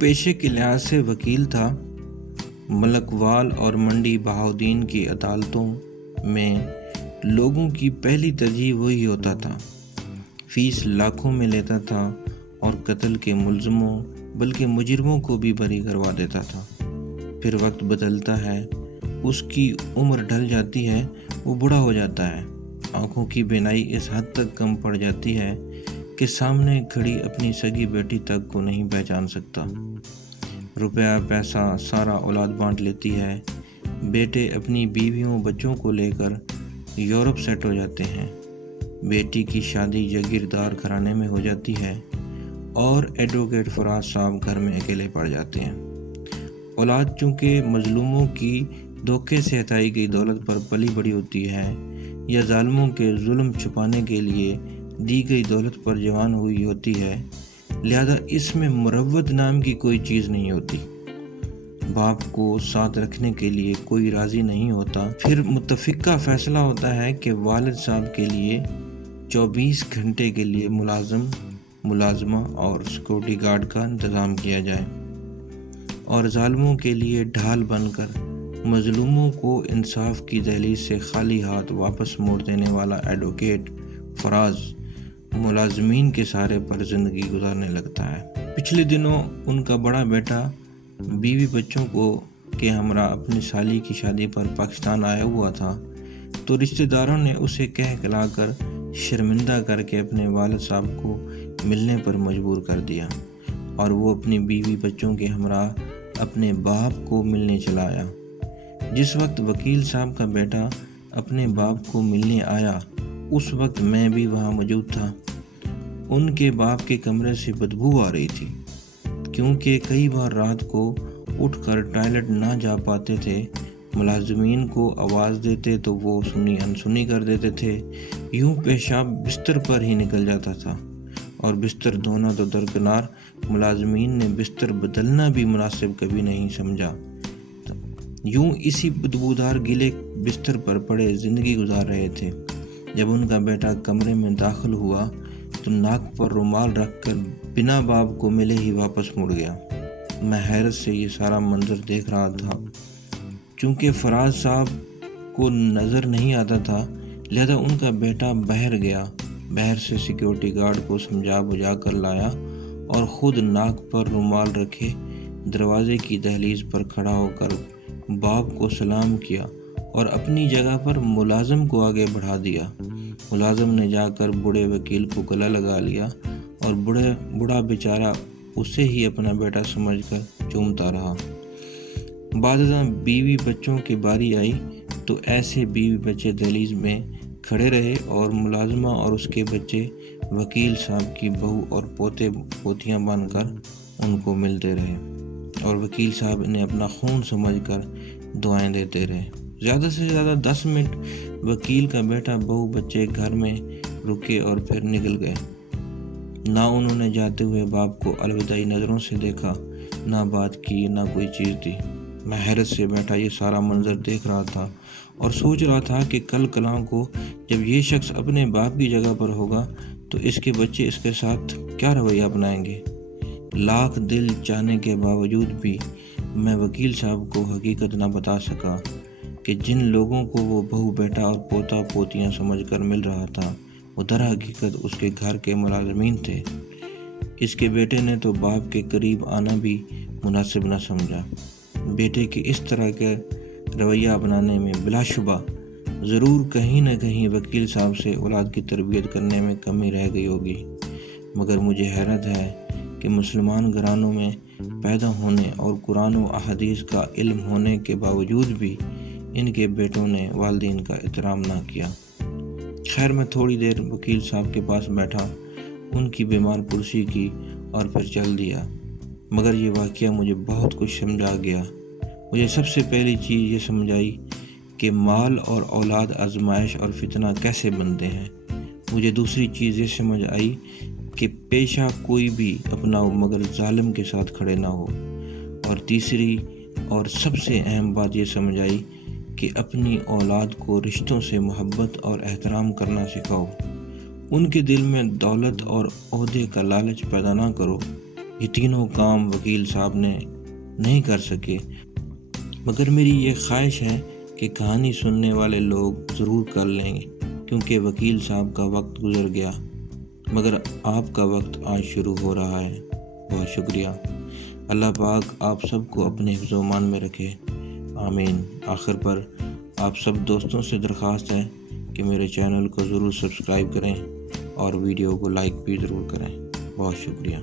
پیشے کے لحاظ سے وکیل تھا۔ ملک وال اور منڈی بہاؤدین کی عدالتوں میں لوگوں کی پہلی ترجیح وہی ہوتا تھا۔ فیس لاکھوں میں لیتا تھا اور قتل کے ملزموں بلکہ مجرموں کو بھی بری کروا دیتا تھا۔ پھر وقت بدلتا ہے، اس کی عمر ڈھل جاتی ہے، وہ بوڑھا ہو جاتا ہے، آنکھوں کی بینائی اس حد تک کم پڑ جاتی ہے کہ سامنے کھڑی اپنی سگی بیٹی تک کو نہیں پہچان سکتا۔ روپیہ پیسہ سارا اولاد بانٹ لیتی ہے۔ بیٹے اپنی بیویوں بچوں کو لے کر یورپ سیٹ ہو جاتے ہیں۔ بیٹی کی شادی جاگیردار گھرانے میں ہو جاتی ہے اور ایڈوکیٹ فراز صاحب گھر میں اکیلے پڑ جاتے ہیں۔ اولاد چونکہ مظلوموں کی دھوکے سے ہٹائی گئی دولت پر پلی بڑی ہوتی ہے یا ظالموں کے ظلم چھپانے کے لیے دی گئی دولت پر جوان ہوئی ہوتی ہے، لہذا اس میں مروت نام کی کوئی چیز نہیں ہوتی۔ باپ کو ساتھ رکھنے کے لیے کوئی راضی نہیں ہوتا۔ پھر متفقہ فیصلہ ہوتا ہے کہ والد صاحب کے لیے 24 گھنٹے کے لیے ملازمہ اور سیکورٹی گارڈ کا انتظام کیا جائے اور ظالموں کے لیے ڈھال بن کر مظلوموں کو انصاف کی دہلیز سے خالی ہاتھ واپس موڑ دینے والا ایڈوکیٹ فراز ملازمین کے سہارے پر زندگی گزارنے لگتا ہے۔ پچھلے دنوں ان کا بڑا بیٹا بیوی بچوں کے ہمراہ اپنی سالی کی شادی پر پاکستان آیا ہوا تھا، تو رشتہ داروں نے اسے کہلا کر شرمندہ کر کے اپنے والد صاحب کو ملنے پر مجبور کر دیا اور وہ اپنی بیوی بچوں کے ہمراہ اپنے باپ کو ملنے چلا آیا۔ جس وقت وکیل صاحب کا بیٹا اپنے باپ کو ملنے آیا، اس وقت میں بھی وہاں موجود تھا۔ ان کے باپ کے کمرے سے بدبو آ رہی تھی، کیونکہ کئی بار رات کو اٹھ کر ٹوائلٹ نہ جا پاتے تھے۔ ملازمین کو آواز دیتے تو وہ سنی انسنی کر دیتے تھے، یوں پیشاب بستر پر ہی نکل جاتا تھا اور بستر دھونا تو درکنار، ملازمین نے بستر بدلنا بھی مناسب کبھی نہیں سمجھا۔ یوں اسی بدبودار گیلے بستر پر پڑے زندگی گزار رہے تھے۔ جب ان کا بیٹا کمرے میں داخل ہوا تو ناک پر رومال رکھ کر بنا باپ کو ملے ہی واپس مڑ گیا۔ میں حیرت سے یہ سارا منظر دیکھ رہا تھا۔ چونکہ فراز صاحب کو نظر نہیں آتا تھا، لہذا ان کا بیٹا باہر گیا، باہر سے سیکیورٹی گارڈ کو سمجھا بجھا کر لایا اور خود ناک پر رومال رکھے دروازے کی دہلیز پر کھڑا ہو کر باپ کو سلام کیا اور اپنی جگہ پر ملازم کو آگے بڑھا دیا۔ ملازم نے جا کر بوڑھے وکیل کو گلا لگا لیا اور بوڑھا بیچارہ اسے ہی اپنا بیٹا سمجھ کر چومتا رہا۔ بعد ازاں بیوی بچوں کی باری آئی تو ایسے بیوی بچے دہلیز میں کھڑے رہے اور ملازمہ اور اس کے بچے وکیل صاحب کی بہو اور پوتے پوتیاں بن کر ان کو ملتے رہے اور وکیل صاحب انہیں اپنا خون سمجھ کر دعائیں دیتے رہے۔ زیادہ سے زیادہ 10 منٹ وکیل کا بیٹا بہو بچے گھر میں رکے اور پھر نکل گئے۔ نہ انہوں نے جاتے ہوئے باپ کو الوداعی نظروں سے دیکھا، نہ بات کی، نہ کوئی چیز دی۔ میں حیرت سے بیٹھا یہ سارا منظر دیکھ رہا تھا اور سوچ رہا تھا کہ کل کلاں کو جب یہ شخص اپنے باپ کی جگہ پر ہوگا تو اس کے بچے اس کے ساتھ کیا رویہ اپنائیں گے۔ لاکھ دل چاہنے کے باوجود بھی میں وکیل صاحب کو حقیقت نہ بتا سکا کہ جن لوگوں کو وہ بہو بیٹا اور پوتا پوتیاں سمجھ کر مل رہا تھا، وہ در حقیقت اس کے گھر کے ملازمین تھے۔ اس کے بیٹے نے تو باپ کے قریب آنا بھی مناسب نہ سمجھا۔ بیٹے کے اس طرح کے رویہ اپنانے میں بلا شبہ ضرور کہیں نہ کہیں وکیل صاحب سے اولاد کی تربیت کرنے میں کمی رہ گئی ہوگی، مگر مجھے حیرت ہے کہ مسلمان گھرانوں میں پیدا ہونے اور قرآن و احادیث کا علم ہونے کے باوجود بھی ان کے بیٹوں نے والدین کا احترام نہ کیا۔ خیر، میں تھوڑی دیر وکیل صاحب کے پاس بیٹھا، ان کی بیمار پرسی کی اور پھر چل دیا، مگر یہ واقعہ مجھے بہت کچھ سمجھا گیا۔ مجھے سب سے پہلی چیز یہ سمجھ آئی کہ مال اور اولاد آزمائش اور فتنہ کیسے بنتے ہیں۔ مجھے دوسری چیز یہ سمجھ آئی کہ پیشہ کوئی بھی اپناؤ مگر ظالم کے ساتھ کھڑے نہ ہو، اور تیسری اور سب سے اہم بات یہ سمجھ آئی کہ اپنی اولاد کو رشتوں سے محبت اور احترام کرنا سکھاؤ۔ ان کے دل میں دولت اور عہدے کا لالچ پیدا نہ کرو، یہ تینوں کام وکیل صاحب نے نہیں کر سکے، مگر میری یہ خواہش ہے کہ کہانی سننے والے لوگ ضرور کر لیں گے، کیونکہ وکیل صاحب کا وقت گزر گیا مگر آپ کا وقت آج شروع ہو رہا ہے۔ بہت شکریہ۔ اللہ پاک آپ سب کو اپنے حفظ و امان میں رکھے، آمین۔ آخر پر آپ سب دوستوں سے درخواست ہے کہ میرے چینل کو ضرور سبسکرائب کریں اور ویڈیو کو لائک بھی ضرور کریں۔ بہت شکریہ۔